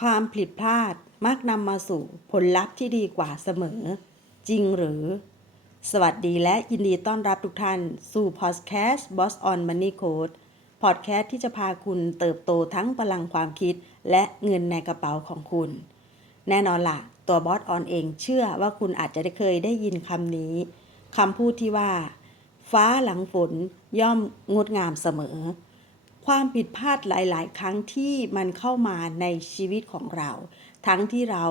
ความผิดพลาดมักนำมาสู่ผลลัพธ์ที่ดีกว่าเสมอ จริงหรือ สวัสดีและยินดีต้อนรับทุกท่าน สู่พอดแคสต์ Boss on Money Code พอดแคสต์ที่จะพาคุณเติบโตทั้งพลังความคิด และเงินในกระเป๋าของคุณ แน่นอนล่ะ ตัวบอสออนเองเชื่อว่าคุณอาจจะได้เคยได้ยินคำนี้คำพูดที่ว่า ฟ้าหลังฝนย่อมงดงามเสมอ ความผิดพลาดหลาย ๆ ครั้งที่มันเข้ามาในชีวิตของเรา ทั้งที่เรา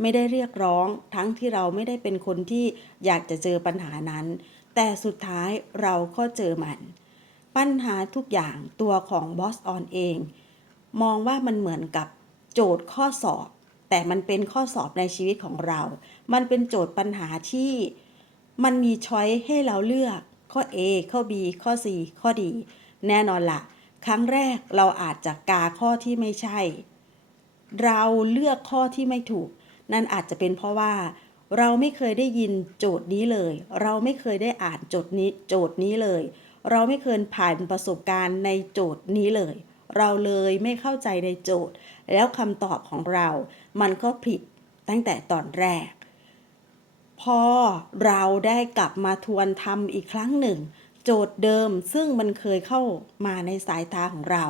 ไม่ได้เรียกร้อง ทั้งที่เราไม่ได้เป็นคนที่อยากจะเจอปัญหานั้น แต่สุดท้ายเราก็เจอมัน ปัญหาทุกอย่างตัวของบอสออนเอง มองว่ามันเหมือนกับโจทย์ข้อสอบ แต่มันเป็นข้อสอบในชีวิตของเรา มันเป็นโจทย์ปัญหาที่มันมีช้อยให้เราเลือก ข้อ A ข้อ B ข้อ C ข้อ D แน่นอนละ ครั้งแรกเราอาจจะกาข้อที่ไม่ใช่ เราเลือกข้อที่ไม่ถูก นั่นอาจจะเป็นเพราะว่า เราไม่เคยได้ยินโจทย์นี้เลย เราไม่เคยได้อ่านโจทย์นี้โจทย์นี้เลย เราไม่เคยผ่านประสบการณ์ในโจทย์นี้เลย เราเลยไม่เข้าใจในโจทย์ แล้วคำตอบของเรา มันก็ผิดตั้งแต่ตอนแรก พอเราได้กลับมาทวนทำอีกครั้งหนึ่ง โจทย์เดิมซึ่งมันเคยเข้ามาในสายตาของเรา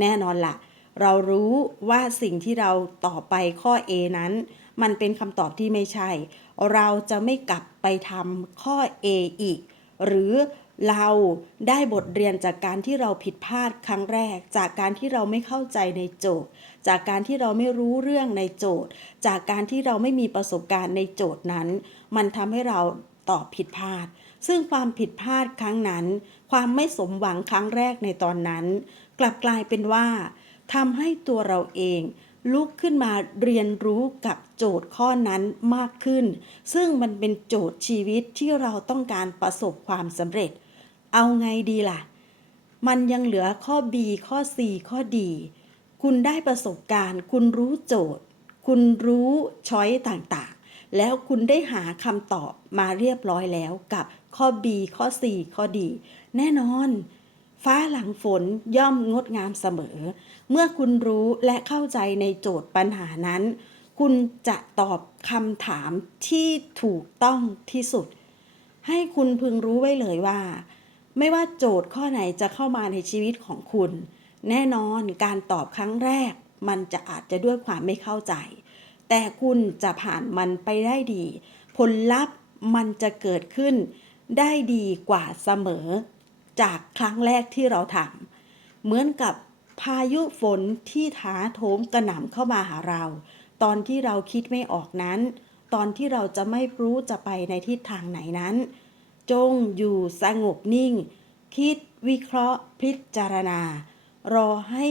แน่นอนละ่ะ เรารู้ว่าสิ่งที่เราตอบไปข้อ A นั้น มันเป็นคำตอบที่ไม่ใช่ เราจะไม่กลับไปทำข้อ A อีก หรือเราได้บทเรียนจากการที่เราผิดพลาดครั้งแรก จากการที่เราไม่เข้าใจในโจทย์ จากการที่เราไม่รู้เรื่องในโจทย์ จากการที่เราไม่มีประสบการณ์ในโจทย์นั้น มันทำให้เรา ตอบผิดพลาด ซึ่งความผิดพลาดครั้งนั้น ความไม่สมหวังครั้งแรกในตอนนั้น กลับกลายเป็นว่าทำให้ตัวเราเองลุกขึ้นมาเรียนรู้กับโจทย์ข้อนั้นมากขึ้น ซึ่งมันเป็นโจทย์ชีวิตที่เราต้องการประสบความสำเร็จ เอาไงดีล่ะ มันยังเหลือข้อ B ข้อ C ข้อ D คุณได้ประสบการณ์ คุณรู้โจทย์ คุณรู้ช้อยต่างๆ แล้วคุณได้หาคำตอบมาเรียบร้อยแล้วกับข้อ B ข้อ C ข้อ D แน่นอน ฟ้าหลังฝนย่อมงดงามเสมอ เมื่อคุณรู้และเข้าใจในโจทย์ปัญหานั้น คุณจะตอบคำถามที่ถูกต้องที่สุด ให้คุณพึงรู้ไว้เลยว่า ไม่ว่าโจทย์ข้อไหนจะเข้ามาในชีวิตของคุณ แน่นอนการตอบครั้งแรก มันจะอาจจะด้วยความไม่เข้าใจ แต่คุณจะผ่านมันไปได้ดี ผลลัพธ์มันจะเกิดขึ้นได้ดีกว่าเสมอ จากครั้งแรกที่เราทำเหมือนกับพายุฝนที่ถาโถมกระหน่ำเข้ามาหาเรา ตอนที่เราคิดไม่ออกนั้น ตอนที่เราจะไม่รู้จะไปในทิศทางไหนนั้น จงอยู่สงบนิ่ง คิดวิเคราะห์พิจารณา รอให้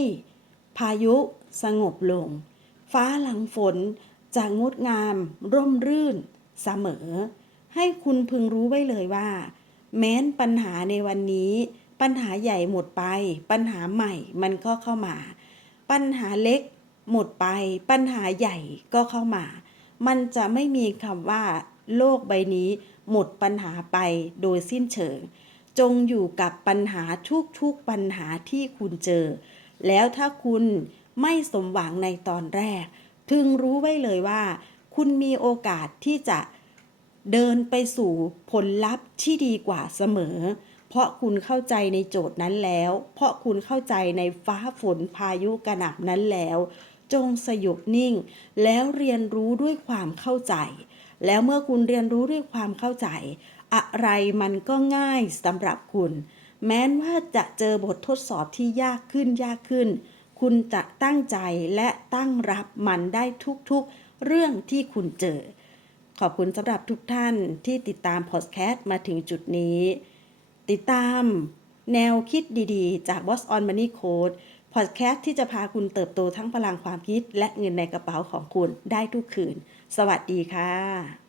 พายุสงบลง ฟ้าหลังฝนจะงดงาม ร่มรื่นเสมอ ให้คุณพึงรู้ไว้เลยว่า แม้นปัญหาในวันนี้ ปัญหาใหญ่หมดไป ปัญหาใหม่มันก็เข้ามา ปัญหาเล็กหมดไป ปัญหาใหญ่ก็เข้ามา มันจะไม่มีคำว่า โลกใบนี้ หมดปัญหาไปโดยสิ้นเชิง จงอยู่กับปัญหาทุกๆปัญหาที่คุณเจอ แล้วถ้าคุณ ไม่สมหวังในตอนแรกพึงรู้ไว้เลยว่า คุณมีโอกาสที่จะเดินไปสู่ผลลัพธ์ที่ดีกว่าเสมอ เพราะคุณเข้าใจในโจทย์นั้นแล้ว เพราะคุณเข้าใจในฟ้าฝนพายุกระหน่ำนั้นแล้ว จงสยบนิ่ง แล้วเรียนรู้ด้วยความเข้าใจ แล้วเมื่อคุณเรียนรู้ด้วยความเข้าใจ อะไรมันก็ง่ายสำหรับคุณ แม้นว่าจะเจอบททดสอบที่ยากขึ้นยากขึ้น คุณจะตั้งใจและตั้งรับมันได้ทุกๆ เรื่องที่คุณเจอ ขอบคุณสำหรับทุกท่านที่ติดตามพอดแคสต์มาถึงจุดนี้ ติดตามแนวคิดดีๆ จาก Boss on Money Code พอดแคสต์ที่จะพาคุณเติบโตทั้งพลังความคิด และเงินในกระเป๋าของคุณได้ทุกคืน สวัสดีค่ะ